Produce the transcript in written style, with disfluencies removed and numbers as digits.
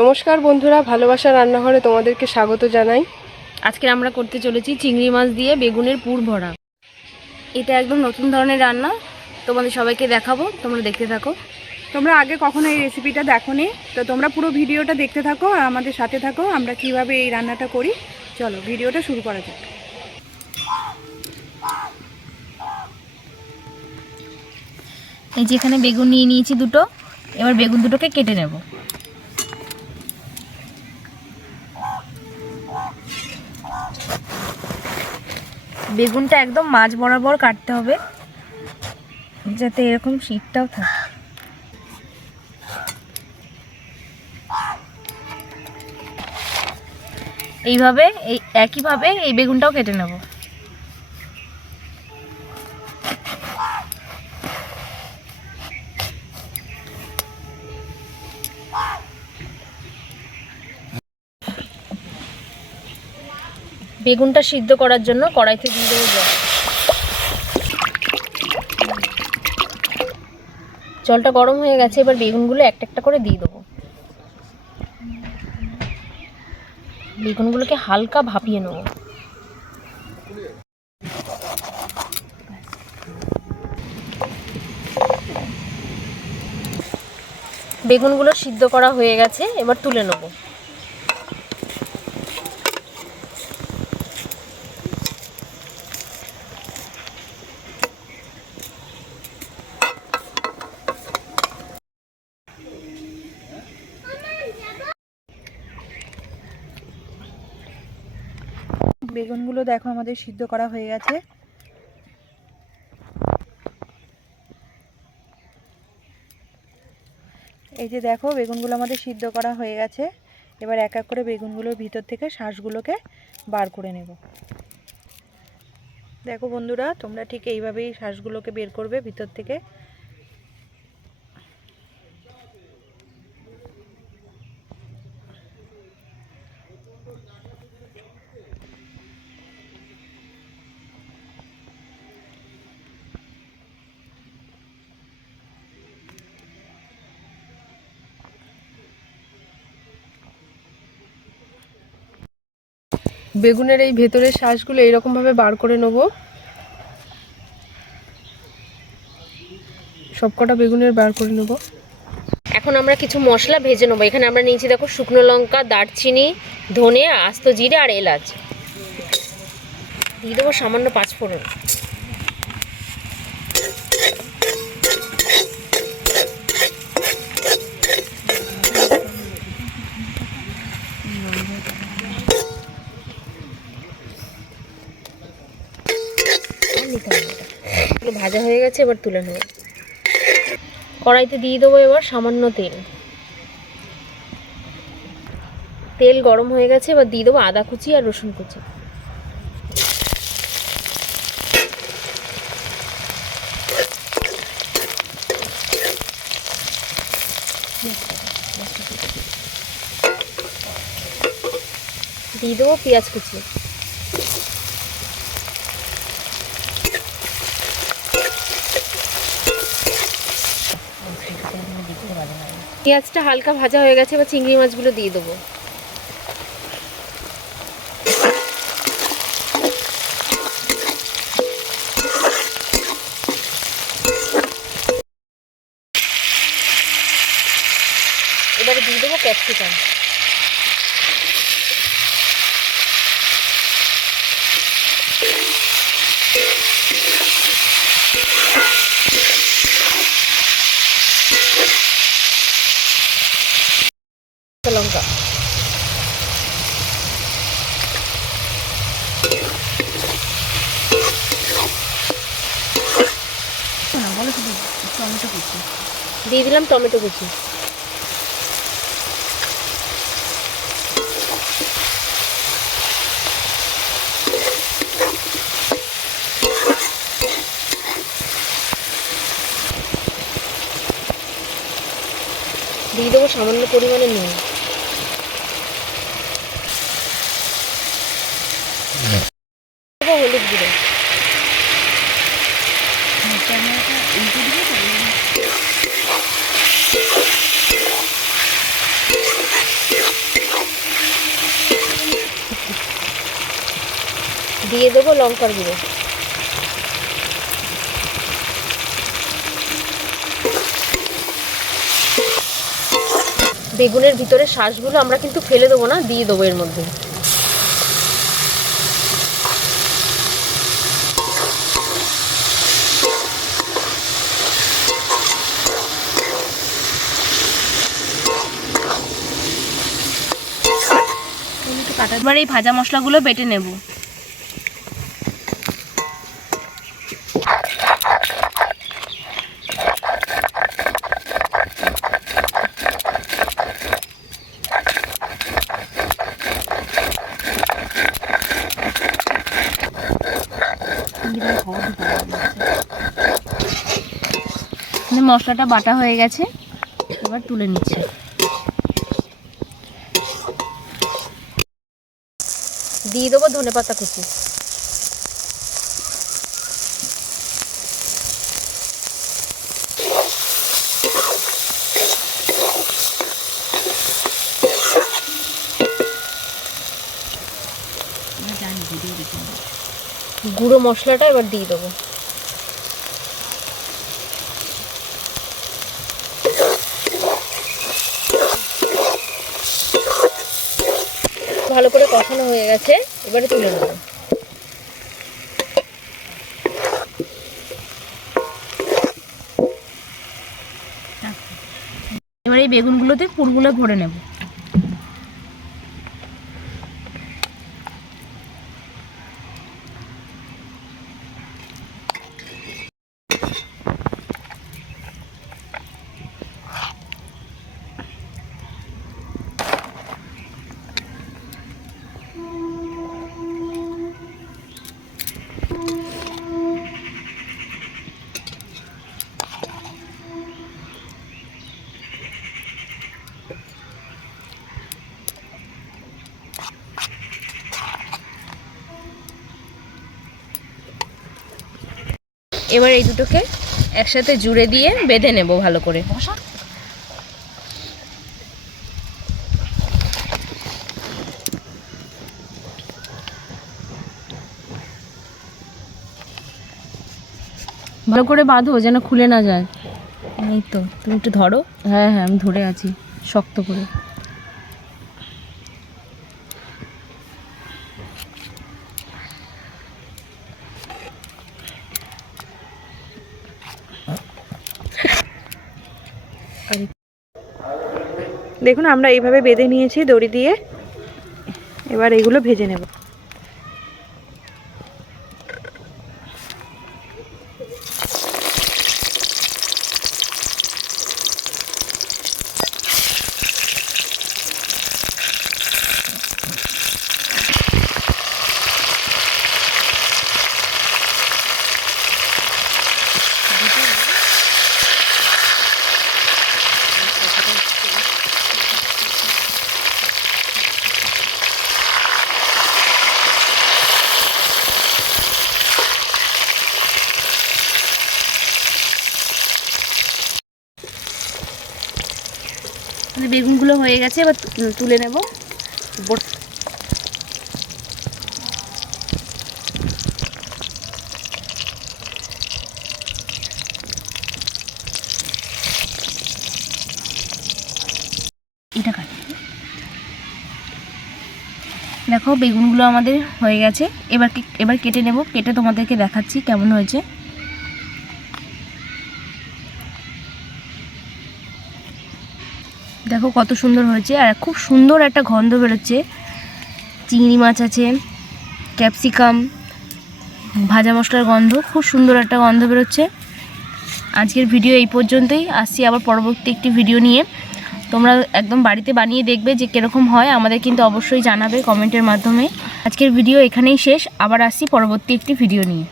নমস্কার বন্ধুরা, ভালোবাসা রান্নাঘরে তোমাদেরকে স্বাগত জানাই। আজকে আমরা করতে চলেছি চিংড়ি মাছ দিয়ে বেগুনের পুর ভরা। এটা একদম নতুন ধরনের রান্না, তোমাদের সবাইকে দেখাবো, তোমরা দেখতে থাকো। তোমরা আগে কখনো এই রেসিপিটা দেখোনি, তো তোমরা পুরো ভিডিওটা দেখতে থাকো আর আমাদের সাথে থাকো আমরা কিভাবে এই রান্নাটা করি। চলো ভিডিওটা শুরু করা যাক। এই যে এখানে বেগুন নিয়ে নিয়েছি দুটো, এবার বেগুন দুটোকে কেটে নেব। বেগুনটা একদম মাঝ বরাবর কাটতে হবে, যাতে এরকম শীতটাও থাকে। এইভাবে একইভাবে এই বেগুনটাও কেটে নেব। বেগুনটা সিদ্ধ করার জন্য কড়াইতে দিয়ে দেবো জল। জলটা গরম হয়ে গেছে, এবার বেগুনগুলো একটা একটা করে দিয়ে দেবো। বেগুনগুলোকে হালকা ভাপিয়ে নেব। বেগুনগুলো সিদ্ধ করা হয়ে গেছে, এবার তুলে নেব। বেগুনগুলো দেখো আমাদের সিদ্ধ করা হয়ে গেছে। এই যে দেখো বেগুনগুলো আমাদের সিদ্ধ করা হয়ে গেছে। এবার এক এক করে বেগুনগুলোর ভিতর থেকে শাঁসগুলোকে বার করে নেব। দেখো বন্ধুরা, তোমরা ঠিক এইভাবেই শাঁসগুলোকে বের করবে ভিতর থেকে। বেগুনের এই ভেতরের শাঁসগুলো এইরকমভাবে বার করে নেব। সবকটা বেগুনের বার করে নেব। এখন আমরা কিছু মশলা ভেজে নেবো। এখানে আমরা নিয়েছি দেখো শুকনো লঙ্কা, দারচিনি, ধনে, আস্ত জিরে আর এলাচ। দিয়ে দেবো সামান্য পাঁচফোড়ন। ভাজা হয়ে গেছে, এবার তুলে নেব। কড়াইতে দিয়ে দেবো এবার সামান্য তেল। তেল গরম হয়ে গেছে, এবার দিয়ে দেবো আদা কুচি আর রসুন কুচি। দিয়ে দেবো পেঁয়াজ কুচি। পেঁয়াজটা হালকা ভাজা হয়ে গেছে, এবার চিংড়ি মাছগুলো দিয়ে দেবো। এবারে দিয়ে দেবো ক্যাপসিকাম। লঙ্কা। দিয়ে দিলাম টমেটো কুচি। দিয়ে দেবো সামান্য পরিমাণে নুন। হলুদ গুঁড়ো। দিয়ে দেবো লঙ্কার গুঁড়ো। বেগুনের ভিতরে শাঁসগুলো আমরা কিন্তু ফেলে দেবো না, দিয়ে দেবো এর মধ্যে। এবার এই ভাজা মশলাগুলো বেটে নেব। মশলাটা বাটা হয়ে গেছে, এবার তুলে নিচ্ছে। দিয়ে দেবো ধনেপাতা কুচি। গুঁড়ো মশলাটা এবার দিয়ে দেবো। ভালো করে কষানো হয়ে গেছে, এবারে তুলে নেব। এবার এই বেগুনগুলোতে পুরগুলো ভরে নেব। এবার এই দুটোকে একসাথে জুড়ে দিয়ে বেঁধে নেব ভালো করে। ভালো করে বাঁধো যেন খুলে না যায়। এই তো, তুমি একটু ধরো। হ্যাঁ হ্যাঁ, আমি ধরে আছি শক্ত করে। দেখুন আমরা এইভাবে বেঁধে নিয়েছি দড়ি দিয়ে, এবার এগুলো ভেজে নেব। বেগুনগুলো হয়ে গেছে, এবার তুলে নেব। এটা কাটি। দেখো বেগুনগুলো আমাদের হয়ে গেছে, এবার কেটে নেব। কেটে তোমাদেরকে দেখাচ্ছি কেমন হয়েছে। দেখো কত সুন্দর হয়েছে, আর খুব সুন্দর একটা গন্ধ বেরোচ্ছে। চিংড়ি মাছ আছে, ক্যাপসিকাম, ভাজা মশলার গন্ধ, খুব সুন্দর একটা গন্ধ বেরোচ্ছে। আজকের ভিডিও এই পর্যন্তই। আসছি আবার পরবর্তী একটি ভিডিও নিয়ে। তোমরা একদম বাড়িতে বানিয়ে দেখবে যে কীরকম হয়, আমাদের কিন্তু অবশ্যই জানাবে কমেন্টের মাধ্যমে। আজকের ভিডিও এখানেই শেষ, আবার আসছি পরবর্তী একটি ভিডিও নিয়ে।